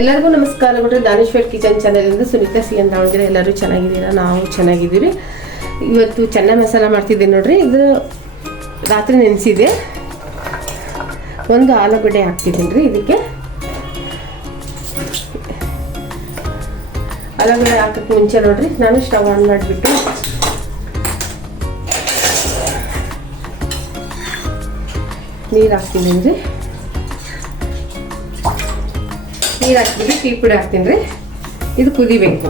ಎಲ್ಲರಿಗೂ ನಮಸ್ಕಾರ. ನಮಸ್ಕಾರಗಳು ದಾನೇಶ್ವರ್ ಕಿಚನ್ ಚಾನಲಿಂದ ಸುನೀತಾ ಸಿ ಅಂತ ದಾವಣಗೆರೆ ಎಲ್ಲರೂ ಚೆನ್ನಾಗಿದ್ದೀರಾ? ನಾವು ಚೆನ್ನಾಗಿದ್ದೀವಿ. ಇವತ್ತು ಚೆನ್ನ ಮಸಾಲ ಮಾಡ್ತಿದ್ದೆ ನೋಡ್ರಿ. ಇದು ರಾತ್ರಿ ನೆನೆಸಿದೆ. ಒಂದು ಆಲೂಗಡ್ಡೆ ಹಾಕ್ತಿದ್ದೀನಿ ರೀ ಇದಕ್ಕೆ. ಆಲೂಗಡ್ಡೆ ಹಾಕೋಕ್ಕೆ ಮುಂಚೆ ನೋಡ್ರಿ. ನಾನು ಸ್ಟವ್ ಆನ್ ಮಾಡಿಬಿಟ್ಟು. ನೀರು ಹಾಕ್ತಿದ್ದೀನಿ ರೀ. ನೀರು ಹಾಕ್ಬಿಟ್ಟು ಟೀ ಪುಡಿ ಹಾಕ್ತೀನಿ ರೀ ಇದು ಕುದಿಬೇಕು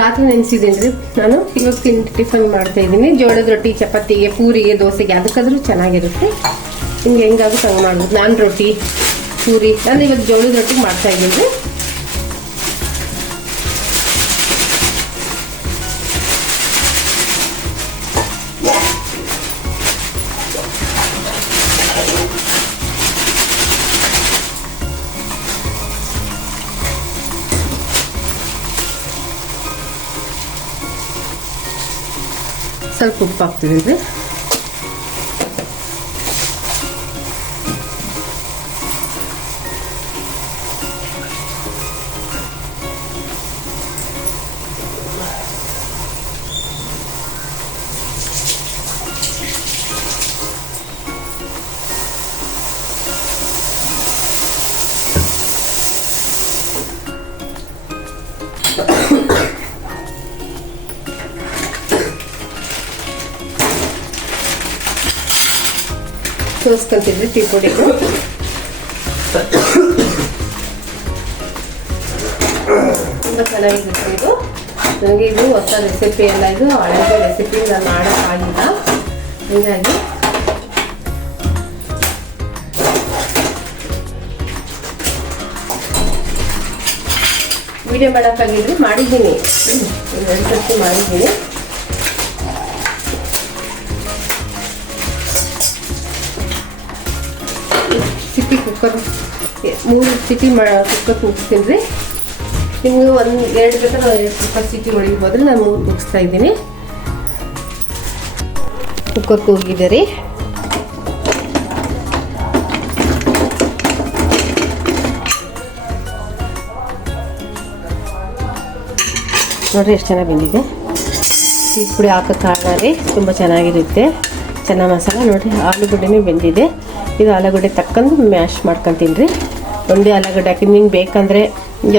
ರಾತ್ರಿ ನೆನೆಸಿದ್ದೀನಿ ರೀ ನಾನು ಇವಾಗ ತಿಂಡಿ ಟಿಫನ್ ಮಾಡ್ತಾ ಇದ್ದೀನಿ. ಜೋಳದ ರೊಟ್ಟಿ, ಚಪಾತಿಗೆ, ಪೂರಿಗೆ, ದೋಸೆಗೆ, ಅದಕ್ಕಾದ್ರೂ ಚೆನ್ನಾಗಿರುತ್ತೆ. ಹಿಂಗೆ ಹೆಂಗಾಗುತ್ತೆ ಹಂಗೆ ಮಾಡ್ಬೋದು ನಾನು ರೊಟ್ಟಿ, ಪೂರಿ. ನಾನು ಇವತ್ತು ಜೋಳದ ರೊಟ್ಟಿ ಮಾಡ್ತಾ ಇದ್ದೀನಿ. ಸ್ವಲ್ಪ ಉಪ್ಪು ಹಾಕ್ತೀವಿ ಸೋಸ್ಕೊಂತಿದ್ರಿ ಟೀ ಪುಡಿ. ತುಂಬ ಚೆನ್ನಾಗಿರುತ್ತೆ ಇದು. ನನಗೆ ಇದು ಹೊಸ ರೆಸಿಪಿ ಎಲ್ಲ ಇದು ಹಳೆಯ ರೆಸಿಪಿ ನಾನು ಮಾಡೋಕ್ಕಾಗಿಲ್ಲ. ಹೀಗಾಗಿ ವಿಡಿಯೋ ಮಾಡೋಕ್ಕಾಗಿದ್ರೆ ಮಾಡಿದ್ದೀನಿ. ಎರಡು ಸರ್ತಿ ಮಾಡಿದ್ದೀನಿ. ಸಿಟಿ ಕುಕ್ಕರ್ ಮೂರು ಸಿಟಿ ಮಾ ಕುಕ್ಕರ್ ಮುಗಿಸ್ತೀನಿ. ರೀ ನಿಮ್ಗೆ ಒಂದು ಎರಡು ಬೇಕಾದ್ರೆ ಎರಡು ಕುಕ್ಕರ್ ಸಿಟಿ ಹೋದ್ರೆ ನಾನು ಮೂರು ಮುಗಿಸ್ತಾ ಇದ್ದೀನಿ. ಕುಕ್ಕರ್ ಕೂಗಿದೆ ರೀ. ನೋಡಿರಿ, ಎಷ್ಟು ಚೆನ್ನಾಗಿ ಬಂದಿದೆ. ಟೀ ಪುಡಿ ಹಾಕೋ ಕಾರಣ ರೀ ತುಂಬ ಚೆನ್ನಾಗಿರುತ್ತೆ. ಚೆನ್ನ ಮಸಾಲ, ನೋಡಿರಿ, ಆಲೂಗಡ್ಡೆನೂ ಬೆಂದಿದೆ. ಇದು ಆಲೂಗಡ್ಡೆ ತಕ್ಕಂದು ಮ್ಯಾಶ್ ಮಾಡ್ಕೊತೀನಿ ರೀ. ಒಂದೇ ಆಲೂಗಡ್ಡೆ ಹಾಕಿ, ನಿಂಗೆ ಬೇಕಂದರೆ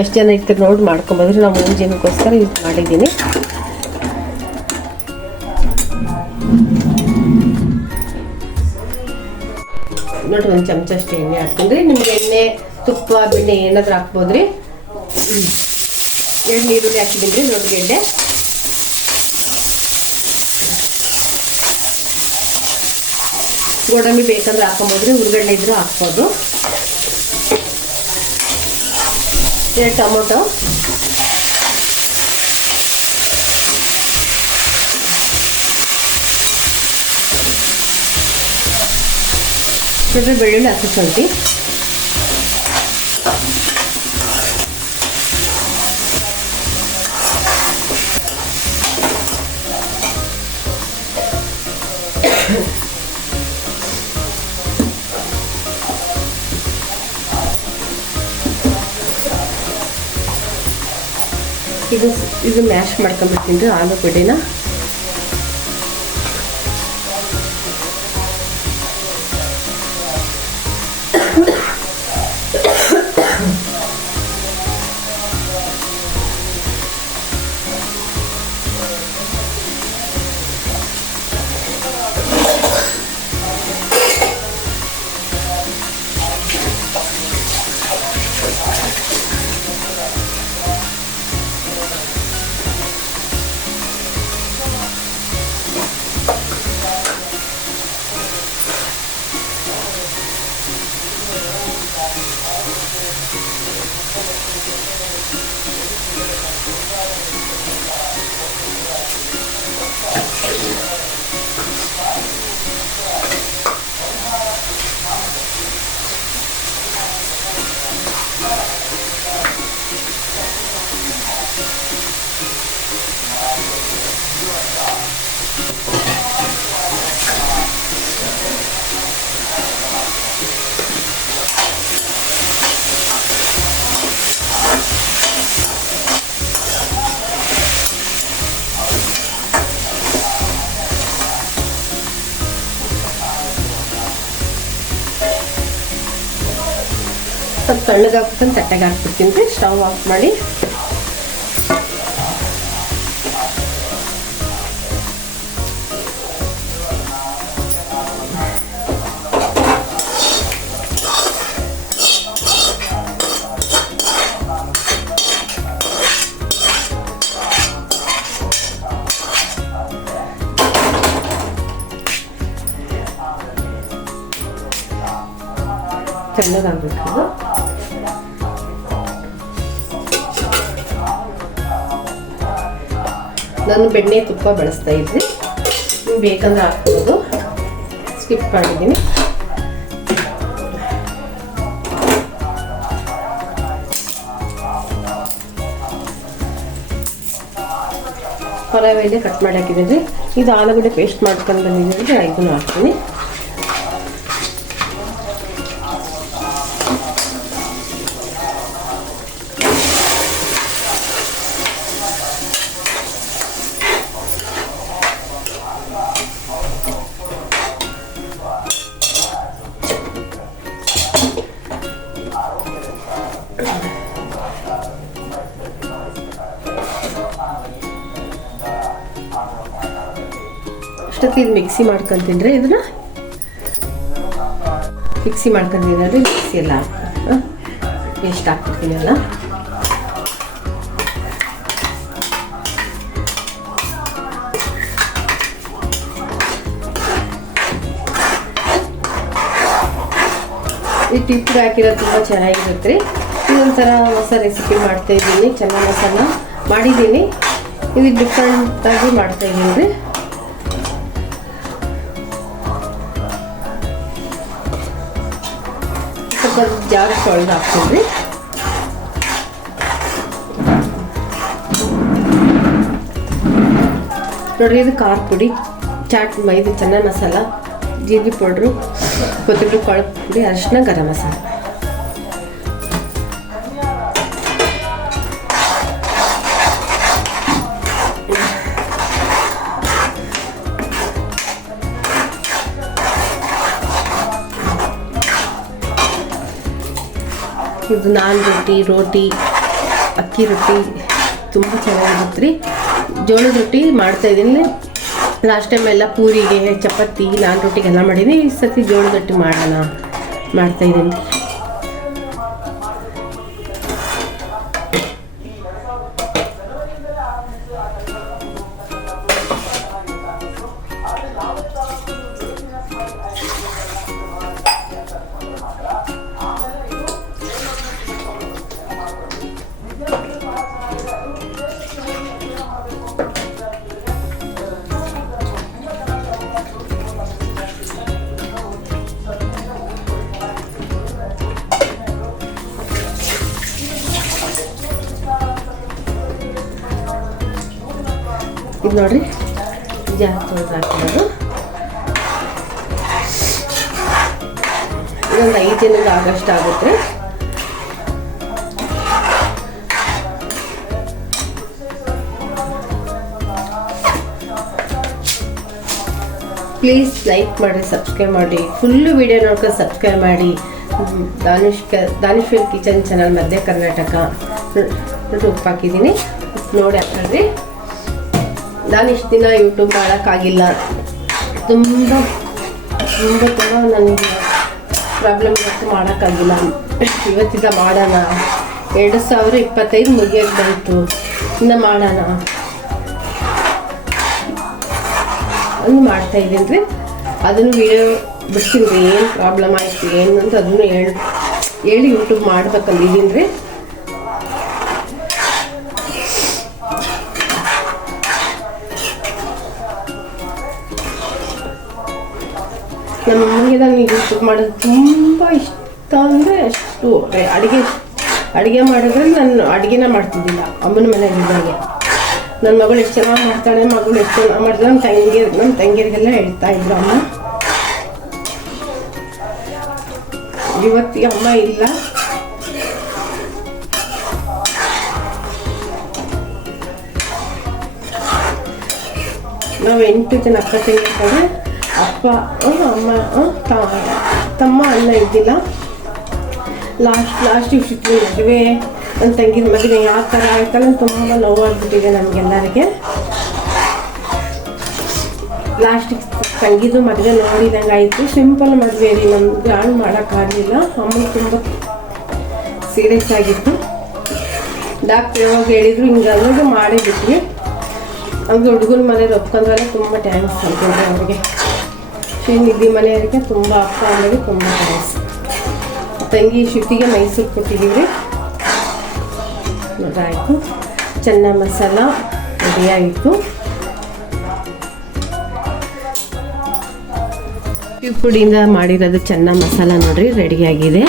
ಎಷ್ಟು ಜನ ಇರ್ತಾರೆ ನೋಡಿ ಮಾಡ್ಕೊಬೋದ್ರಿ ನಾವು ಮೂರು ಜನಕ್ಕೋಸ್ಕರ ಯೂಸ್ ಮಾಡಿದ್ದೀನಿ. ನೋಡಿರಿ, ಒಂದು ಚಮಚ ಅಷ್ಟು ಎಣ್ಣೆ ಹಾಕ್ತೀನಿ ರೀ. ನಿಮ್ಗೆ ಎಣ್ಣೆ, ತುಪ್ಪ, ಬೆಣ್ಣೆ ಏನಾದರೂ ಹಾಕ್ಬೋದು ರೀ ಎರಡು ನೀರುಳ್ಳಿ ಹಾಕಿದ್ದೀನಿ ರೀ ದೊಡ್ಡ ಗೆಡ್ಡೆ. ಗೋಡಂಬಿ ಬೇಕಂದ್ರೆ ಹಾಕೊಂಬೋದ್ರಿ ಹುರ್ಗಡ್ಡೆ ಇದ್ರೂ ಹಾಕ್ಬೋದು. ಎರಡು ಟೊಮೊಟೊ. ಬೆಳ್ಳುಳ್ಳಿ ಹಸಿ ಇದು ಇದು ಮ್ಯಾಶ್ ಮಾಡ್ಕೊಂಡ್ಬಿಡ್ತೀನಿ ಆಲೂಗಡ್ಡೆನ. ಸ್ವಲ್ಪ ತಣ್ಣಗೆ ಹಾಕ್ಬಿಟ್ಟು ತಟ್ಟೆಗೆ ಹಾಕ್ಬಿಡ್ತೀನಿ. ರೀ ಸ್ಟವ್ ಆಫ್ ಮಾಡಿ. ತಣ್ಣಗಾಗಬೇಕು ನಾನು ಬೆಣ್ಣೆ ತುಪ್ಪ ಬಳಸ್ತಾ ಇದ್ದೆ ನೀವು ಬೇಕಂದ್ರೆ ಹಾಕ್ಬೋದು. ಸ್ಕಿಪ್ ಮಾಡಿದ್ದೀನಿ. ಪಲಾವ್ ಕಟ್ ಮಾಡಿ ಹಾಕಿದ್ದೀನಿ. ಇದು ಆಲೂಗಡ್ಡೆ ಪೇಸ್ಟ್ ಮಾಡ್ಕೊಂಡು ಬಂದಿದ್ದೀನಿ ಇದನ್ನು ಹಾಕ್ತೀನಿ. ಅಷ್ಟೊತ್ತಿಗೆ ಇದು ಮಿಕ್ಸಿ ಮಾಡ್ಕೊಂತೀನಿ ಇದನ್ನ? ಮಿಕ್ಸಿ ಮಾಡ್ಕೊಂಡಿದ್ರೆ ಮಿಕ್ಸಿ ಎಲ್ಲ ಪೇಸ್ಟ್ ಹಾಕ್ಬಿಡ್ತೀನಿ ಎಲ್ಲ ಈ ಟಿಪ್ಪು ಹಾಕಿರೋದು ತುಂಬ ಚೆನ್ನಾಗಿರುತ್ತೆ. ರೀ ಇದೊಂಥರ ಹೊಸ ರೆಸಿಪಿ ಮಾಡ್ತಾ ಇದ್ದೀನಿ ಚೆನ್ನಾಗಿ ಮಸಾಲ ಮಾಡಿದ್ದೀನಿ. ಇದು ಡಿಫ್ರೆಂಟಾಗಿ ಮಾಡ್ತಾಯಿದ್ದೀನಿ ರೀ ಸ್ವಲ್ಪ ಜಾಗ ತೊಳೆದು ಹಾಕ್ತೀವಿ ನೋಡ್ರಿ ಇದು ಖಾರ ಪುಡಿ, ಚಾಟ್ ಮೈದು, ಚೆನ್ನ ಮಸಾಲ, ಜೀರಿಗೆ ಪೌಡ್ರು, ಕೊತ್ತಂಬರಿ ಕಾಳು ಪುಡಿ ಅರಿಶಿನ ಗರಂ ಮಸಾಲ. ಇದು ನಾನ್ ರೊಟ್ಟಿ, ರೋಟಿ, ಅಕ್ಕಿ ರೊಟ್ಟಿ, ತುಂಬ ಚೆನ್ನಾಗಿರುತ್ತೆ ರೀ. ಜೋಳದ ರೊಟ್ಟಿ ಮಾಡ್ತಾ ಇದ್ದೀನಿ. ಲಾಸ್ಟ್ ಟೈಮ್ ಎಲ್ಲ ಪೂರಿಗೆ, ಚಪಾತಿ, ನಾನ್ ರೊಟ್ಟಿಗೆಲ್ಲ ಮಾಡೀನಿ. ಈ ಸರ್ತಿ ಜೋಳದ ರೊಟ್ಟಿ ಮಾಡೋಣ ಮಾಡ್ತಾ ಇದು ನೋಡ್ರಿ. ಜಾಸ್ತಿ ಐದು ದಿನದ ಆಗಸ್ಟ್ ಆಗುತ್ತೆ. ಪ್ಲೀಸ್ ಲೈಕ್ ಮಾಡಿ, ಸಬ್ಸ್ಕ್ರೈಬ್ ಮಾಡಿ. ಫುಲ್ಲು ವಿಡಿಯೋ ನೋಡ್ಕೊಂಡು ಸಬ್ಸ್ಕ್ರೈಬ್ ಮಾಡಿ. ದಾನಿಶ್ ದಾನಿಶ್ವರ್ ಕಿಚನ್ ಚಾನಲ್ ಮಧ್ಯ ಕರ್ನಾಟಕ. ಉಪ್ಪು ಹಾಕಿದ್ದೀನಿ ನೋಡಿ ಹಾಕ್ರಿ ನಾನು ಇಷ್ಟು ದಿನ ಯೂಟ್ಯೂಬ್ ಮಾಡೋಕ್ಕಾಗಿಲ್ಲ. ತುಂಬ ತುಂಬ ತುಂಬ ನನಗೆ ಪ್ರಾಬ್ಲಮ್ ಇವತ್ತು ಮಾಡೋಕ್ಕಾಗಿಲ್ಲ. ಇವತ್ತಿಂದ ಮಾಡೋಣ. ಎರಡು ಸಾವಿರ ಇಪ್ಪತ್ತೈದು ಮುಗಿಯೋಕ್ಕೆ ಬಂತು. ಇನ್ನು ಮಾಡೋಣ. ಅಂದು ಮಾಡ್ತಾ ಇದ್ದೀನಿ ರೀ ಅದನ್ನು ವಿಡಿಯೋ ಬಿಡ್ತೀನಿ ರೀ. ಏನು ಪ್ರಾಬ್ಲಮ್ ಆಯಿತು, ಏನು ಅಂತ ಅದನ್ನು ಹೇಳಿ ಹೇಳಿ ಯೂಟ್ಯೂಬ್ ಮಾಡ್ಬೇಕಂದಿದ್ದೀನಿ ರೀ ನಮ್ಮ ಅಮ್ಮನಿಗೆ ನಾನು ಯೂಟ್ಯೂಬ್ ಮಾಡೋದು ತುಂಬ ಇಷ್ಟ ಅಂದರೆ ಅಷ್ಟು. ಅಡುಗೆ ಅಡುಗೆ ಮಾಡಿದ್ರೆ ನಾನು ಅಡುಗೆನ ಮಾಡ್ತಿದ್ದಿಲ್ಲ. ಅಮ್ಮನ ಮನೆ ಇದ್ದಾಗೆ. ನನ್ನ ಮಗಳು ಎಷ್ಟು ಚೆನ್ನಾಗಿ ಮಾಡ್ತಾಳೆ, ಮಗಳು ಎಷ್ಟು ಚೆನ್ನಾಗಿ ಮಾಡ್ತಾಳೆ ನಮ್ಮ ತಂಗಿ ನಮ್ಮ ತಂಗಿಯರಿಗೆಲ್ಲ ಹೇಳ್ತಾ ಇದ್ರು ಅಮ್ಮ. ಇವತ್ತಿಗೆ ಅಮ್ಮ ಇಲ್ಲ. ನಾವು ಎಂಟು ಜನ ಅಕ್ಕ ತಂಗಿ ಕಡೆ ಅಪ್ಪ ಅಮ್ಮ ತಮ್ಮ ತಮ್ಮ ಅಣ್ಣ ಇದ್ದಿಲ್ಲ ಲಾಸ್ಟ್ ಲಾಸ್ಟಿಗೆ ಇಷ್ಟು ಮದುವೆ ನನ್ನ ತಂಗಿದ ಮದುವೆ ಯಾವ ಥರ ಆಯ್ತಲ್ಲ ತುಂಬ ನೋವಾಗ್ಬಿಟ್ಟಿದೆ ನಮಗೆಲ್ಲರಿಗೆ ಲಾಸ್ಟಿಗೆ ತಂಗಿದು ಮದುವೆ ನೋಡಿದಂಗೆ ಆಯಿತು ಸಿಂಪಲ್ ಮದುವೆ ರೀ ನಮ್ಗೆ ಹಾಳು ಮಾಡೋಕ್ಕಾಗಲಿಲ್ಲ ಅಮ್ಮ ತುಂಬ ಸೀರಿಯಸ್ ಆಗಿತ್ತು. ಡಾಕ್ಟ್ರ್ ಯಾವಾಗ ಹೇಳಿದ್ರು ಹಿಂಗೆ ಮಾಡಿಬಿಟ್ವಿ ಅವ್ರಿಗೆ ಹುಡುಗನ ಮನೇಲಿ ಒಪ್ಕೊಂಡ್ರೆ ತುಂಬ ಟ್ಯಾಂಕ್ಸ್ ಅನ್ಕೊಂಡ್ರೆ ಅವ್ರಿಗೆ. ಶ್ರೀನಿಧಿ ಮನೆಯವರಿಗೆ ತುಂಬ ಅಪ್ಪ ಅಂದರೆ ತುಂಬ ಥ್ಯಾಂಕ್ಸ್ ತಂಗಿ ಶಿಫ್ಟಿಗೆ ಮೈಸೂರು ಕೊಟ್ಟಿದ್ದೀವಿ. ಆಯಿತು ಚೆನ್ನ ಮಸಾಲ ರೆಡಿಯಾಗಿತ್ತು ಈ ಪುಡಿಯಿಂದ ಮಾಡಿರೋದು ಚೆನ್ನ ಮಸಾಲ ನೋಡ್ರಿ ರೆಡಿಯಾಗಿದೆ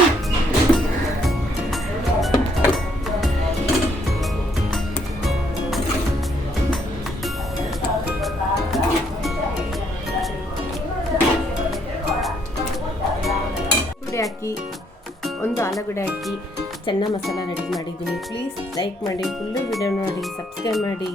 ಹಾಕಿ ಒಂದು ಆಲೂಗಡ್ಡೆ ಹಾಕಿ ಚೆನ್ನ ಮಸಾಲ ರೆಡಿ ಮಾಡಿದ್ದೀನಿ. ಪ್ಲೀಸ್ ಲೈಕ್ ಮಾಡಿ ಫುಲ್ಲು ವಿಡಿಯೋ ನೋಡಿ ಸಬ್ಸ್ಕ್ರೈಬ್ ಮಾಡಿ.